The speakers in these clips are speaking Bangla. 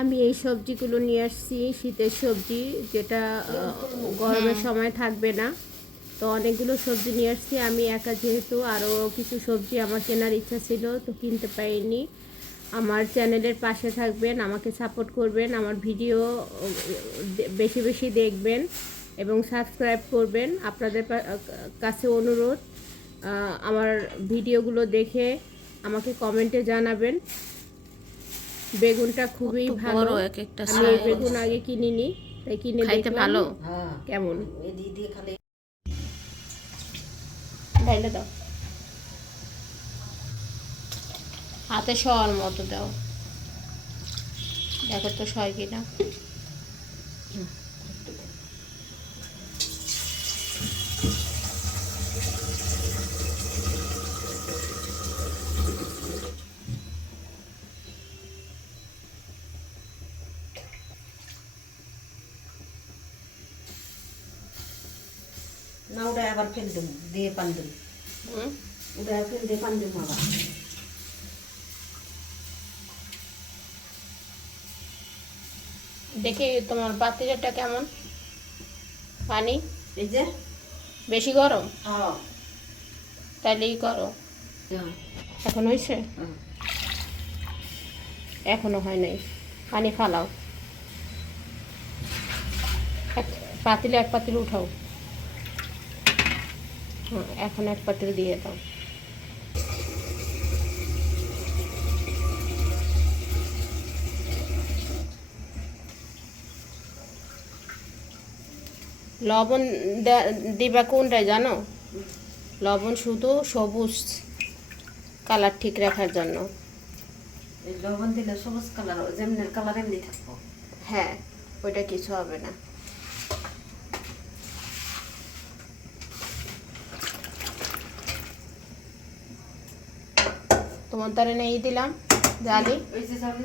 আমি এই সবজিগুলো নিয়ে আসছি, শীতের সবজি, যেটা গরমের সময় থাকবে না। তো অনেকগুলো সবজি নিয়ে আসছি আমি একা, যেহেতু আরও কিছু সবজি আমার কেনার ইচ্ছা ছিল, তো কিনতে পারিনি। আমার চ্যানেলের পাশে থাকবেন, আমাকে সাপোর্ট করবেন, আমার ভিডিও বেশি বেশি দেখবেন এবং সাবস্ক্রাইব করবেন। আপনাদের কাছে অনুরোধ, আমার ভিডিওগুলো দেখে আমাকে কমেন্টে জানাবেন। বেগুনটা খুবই ভালো, আমি এই বেগুন আগে কিনিনি, তাই কিনে দেখলাম ভালো কেমন। ঢাইলে দাও, হাতে শোয়ার মতো দাও, দেখো তো সয় কিনা। না ওটা আবার ফেল দেবো, দিয়ে পান দেবো। ওটা ফেল দিয়ে পান দেবো আবার। দেখি তোমার পাতিলটা কেমন, পানি এই যে বেশি গরম, হ্যাঁ তাইলেই করো। এখন হয়েছে? এখনো হয় নাই, পানি ফালাও, পাতিলে এক পাতিল উঠাও। এখন এক পাতিল দিয়ে দাও। লবণ দিবা কোনটায় জানো? লবণ শুধু সবুজ কালার ঠিক রাখার জন্য। লবণ দিলে সবুজ কালার, যেমনি কালার এমনি থাকবো। হ্যাঁ, ওইটা কিছু হবে না। তোমার তারে নেই দিলাম জালি। ওই যে জালি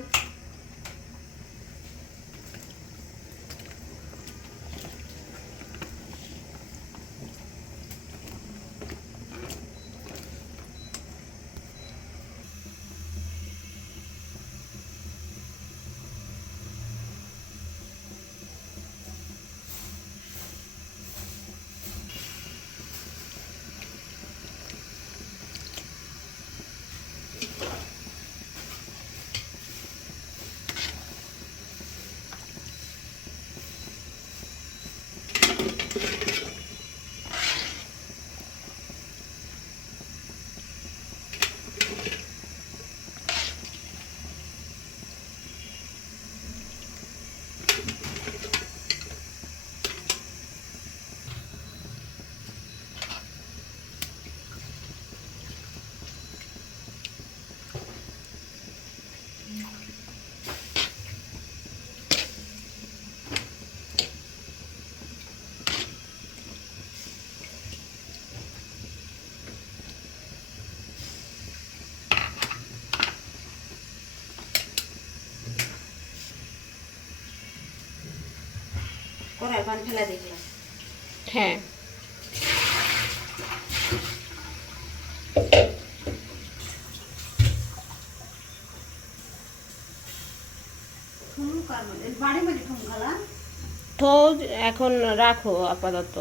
কড়াই পানি ফেলে দেখলাম। হ্যাঁ, বাড়ি বাড়ি ঠুম খালা তো এখন রাখো আপাতত।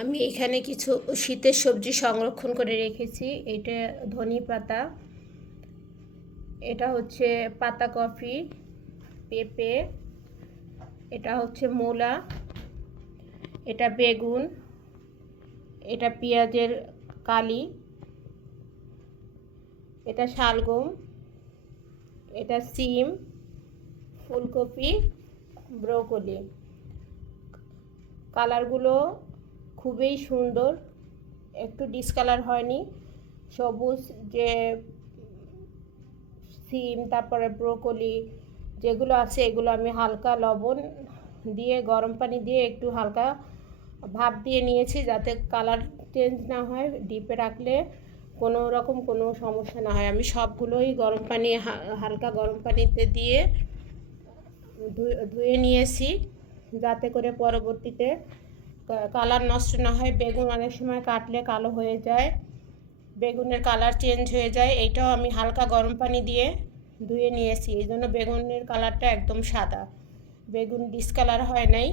আমি এখানে কিছু শীতের সবজি সংরক্ষণ করে রেখেছি। এটা ধনে পাতা, এটা হচ্ছে পাতাকপি, পেঁপে, এটা হচ্ছে মূলা, এটা বেগুন, এটা পেঁয়াজের কালি, এটা শালগম, এটা সিম, ফুলকপি, ব্রোকলি। কালারগুলো খুবই সুন্দর, একটু ডিসকালার হয়নি। সবুজ যে সিম, তারপরে ব্রোকলি যেগুলো আছে এগুলো আমি হালকা লবণ দিয়ে গরম পানি দিয়ে একটু হালকা ভাপ দিয়ে নিয়েছি, যাতে কালার চেঞ্জ না হয়, ডিপে রাখলে কোনো রকম কোনো সমস্যা না হয়। আমি সবগুলোই গরম পানি হালকা গরম পানিতে দিয়ে ধুয়ে নিয়েছি, যাতে করে পরবর্তীতে কালার নষ্ট না হয়। বেগুন অনেক সময় কাটলে কালো হয়ে যায়, বেগুনের কালার চেঞ্জ হয়ে যায়। এইটাও আমি হালকা গরম পানি দিয়ে ধুয়ে নিয়েছি, এই জন্য বেগুনের কালারটা একদম সাদা, বেগুন ডিসকালার হয় নাই।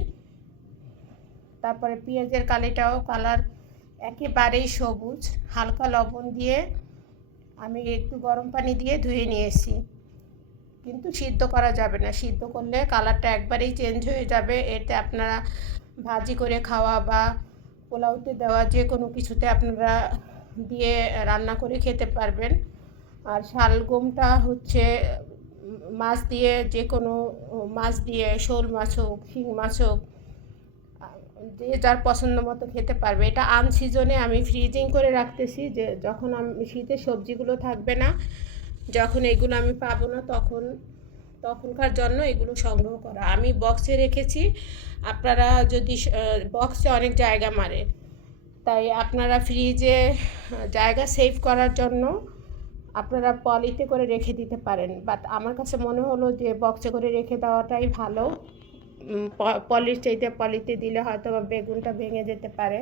তারপরে পেঁয়াজের কালার একেবারেই সবুজ, হালকা লবণ দিয়ে আমি একটু গরম পানি দিয়ে ধুয়ে নিয়েছি। কিন্তু সিদ্ধ করা যাবে না, সিদ্ধ করলে কালারটা একবারেই চেঞ্জ হয়ে যাবে। এতে আপনারা ভাজি করে খাওয়া বা পোলাওতে দেওয়া যে কোনো কিছুতে আপনারা দিয়ে রান্না করে খেতে পারবেন। আর শালগমটা হচ্ছে মাছ দিয়ে, যে কোনো মাছ দিয়ে, শোল মাছ হোক, শিং মাছ হোক, যে যার পছন্দ মতো খেতে পারবে। এটা আনসিজনে আমি ফ্রিজিং করে রাখতেছি, যে যখন আমি শীতের সবজিগুলো থাকবে না, যখন এগুলো আমি পাবো না, তখনকার জন্য এগুলো সংগ্রহ করা। আমি বক্সে রেখেছি, আপনারা যদি বক্সে অনেক জায়গা মারে, তাই আপনারা ফ্রিজে জায়গা সেভ করার জন্য আপনারা পলিতে করে রেখে দিতে পারেন। বাট আমার কাছে মনে হলো যে বক্সে করে রেখে দেওয়াটাই ভালো। পলির চাইতে পলিতে দিলে হয়তো বেগুনটা ভেঙে যেতে পারে।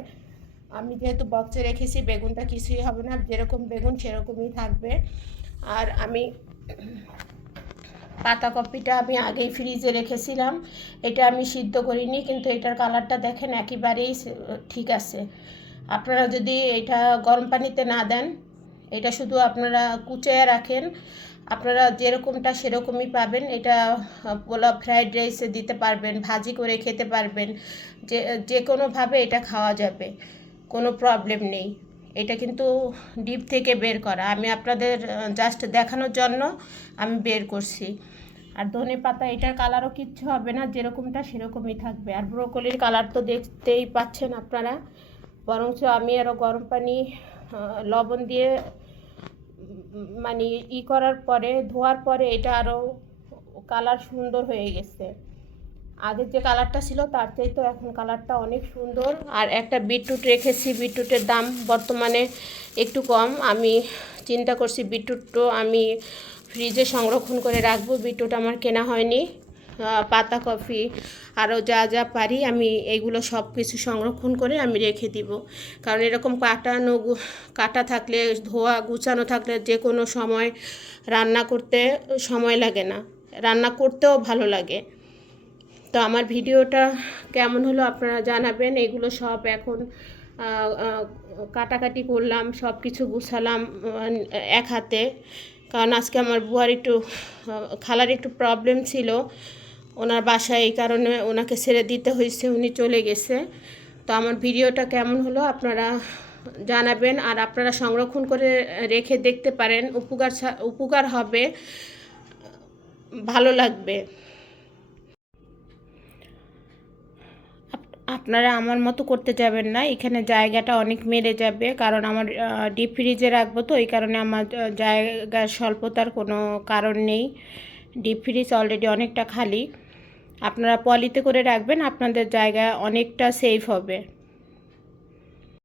আমি যেহেতু বক্সে রেখেছি, বেগুনটা কিছুই হবে না, যেরকম বেগুন সেরকমই থাকবে। আর আমি পাতাকপিটা আমি আগেই ফ্রিজে রেখেছিলাম, এটা আমি সিদ্ধ করিনি, কিন্তু এটার কালারটা দেখেন একেবারেই ঠিক আছে। আপনারা যদি এটা গরম পানিতে না দেন, এটা শুধু আপনারা কুচিয়ে রাখেন, আপনারা যেরকমটা সেরকমই পাবেন। এটা পোলাও, ফ্রাইড রাইসে দিতে পারবেন, ভাজি করে খেতে পারবেন, যে কোনোভাবে এটা খাওয়া যাবে, কোনো প্রবলেম নেই। এটা কিন্তু ডিপ থেকে বের করা, আমি আপনাদের জাস্ট দেখানোর জন্য আমি বের করছি। আর ধনে পাতা, এটার কালারও কিচ্ছু হবে না, যেরকমটা সেরকমই থাকবে। আর ব্রোকলির কালার তো দেখতেই পাচ্ছেন আপনারা, বরঞ্চ আমি আরও গরম পানি লবণ দিয়ে মানে করার পরে, ধোয়ার পরে এটা আরও কালার সুন্দর হয়ে গেছে। আগের যে কালারটা ছিল তার চাইতে এখন কালারটা অনেক সুন্দর। আর একটা বিটরুট রেখেছি, বিটরুটের দাম বর্তমানে একটু কম। আমি চিন্তা করছি বিটরুটও আমি ফ্রিজে সংরক্ষণ করে রাখবো। বিটরুট আমার কেনা হয়নি। পাতাকপি আরও যা যা পারি আমি এগুলো সব কিছু সংরক্ষণ করে আমি রেখে দিব, কারণ এরকম কাটা থাকলে, ধোয়া গুছানো থাকলে যে কোনো সময় রান্না করতে সময় লাগে না, রান্না করতেও ভালো লাগে। তো আমার ভিডিওটা কেমন হলো আপনারা জানাবেন। এগুলো সব এখন কাটাকাটি করলাম, সব কিছু গুছালাম এক হাতে, কারণ আজকে আমার বুয়ার খালার একটু প্রবলেম ছিল ওনার বাসায়, এই কারণে ওনাকে ছেড়ে দিতে হয়েছে, উনি চলে গেছে। তো আমার ভিডিওটা কেমন হলো আপনারা জানাবেন। আর আপনারা সংরক্ষণ করে রেখে দেখতে পারেন, উপকার হবে, ভালো লাগবে। আপনারা আমার মতো করতে যাবেন না, এখানে জায়গাটা অনেক মেরে যাবে, কারণ আমার ডিপ ফ্রিজে রাখবো, তো এই কারণে আমার জায়গার স্বল্পতার কোনো কারণ নেই। ডিপ ফ্রিজ অলরেডি অনেকটা খালি। আপনারা পলিতে করে রাখবেন, আপনাদের জায়গা অনেকটা সেফ হবে।